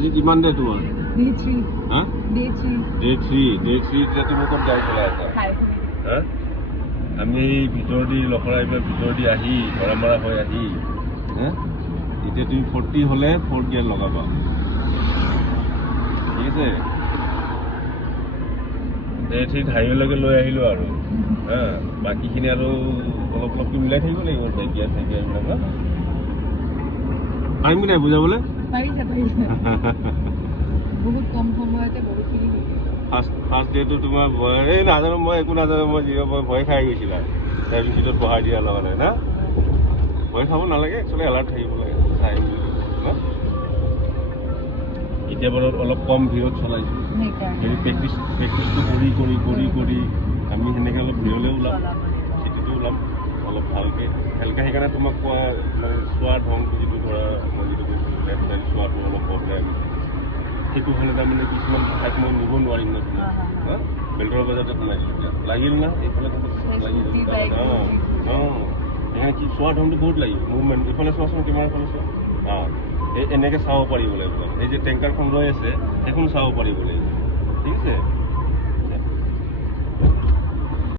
আজি কিমান ডে তোমাৰ ডে 3 হা ডে 3 ডে 3 এতিয়া তুমি ক'ত গাড়ী চলাই আছা হা আমি ভিতৰ দি লখৰা এইবাৰ ভিতৰ দি আহি ঘৰামৰা হৈ আহি হা এতিয়া তুমি 40 হ'লে 4th গিয়াৰ লগাবা ঠিক আছে ডে 3 হাইৱেলৈকে লৈ আহিলোঁ আৰু হা বাকীখিনি আৰু অলপ অলপকৈ মিলাই থাকিব লাগিব গিয়াৰ এইবিলাক ন পাৰিম নাই বুজাবলৈ পাৰিছে বহুত কম সময়তে বহুতখিনি হৈ গ'ল ফাৰ্ষ্ট ডেটো তোমাৰ ভয় নাজানো মই একো নাজানো মই ভয় খাই গৈছিলা ড্ৰাইভিং চিটত বহাই দিয়াৰ লগতে না ভয় খাব নালাগে একচুৱেলি এলাৰ্ট থাকিব লাগে চাই মেলি ন এতিয়া বাৰু অলপ কম ভিৰত চলাইছোঁ হেৰি প্ৰেক্টিছটো কৰি আমি সেনেকৈ অলপ ভিৰলৈ ওলাম চিটিটো ওলাম অলপ ভালকৈ সেইকাৰণে তোমাক কোৱা মানে চোৱাৰ ধংটো যিটো ধৰা মই যিটো কৈছিলোঁ লেফ্ট চাইড চোৱাটো অলপ প্ৰব্লেম সেইটো হ'লে তাৰমানে কিছুমান ঠাইত মই নিব নোৱাৰিম ন তোমাক হা বেলতৰা বজাৰতে সোমাইছোঁ এতিয়া লাগিল না এইফালে লাগি সেইকাৰণে কি চোৱাৰ ধংটো বহুত লাগিব মুভমেণ্ট এইফালে চোৱাচোন কিমান এইফালে চোৱা এই এনেকৈ চাব পাৰিব লাগিব এই যে টেংকাৰখন ৰৈ আছে সেইখন চাব পাৰিব লাগিব ঠিক আছে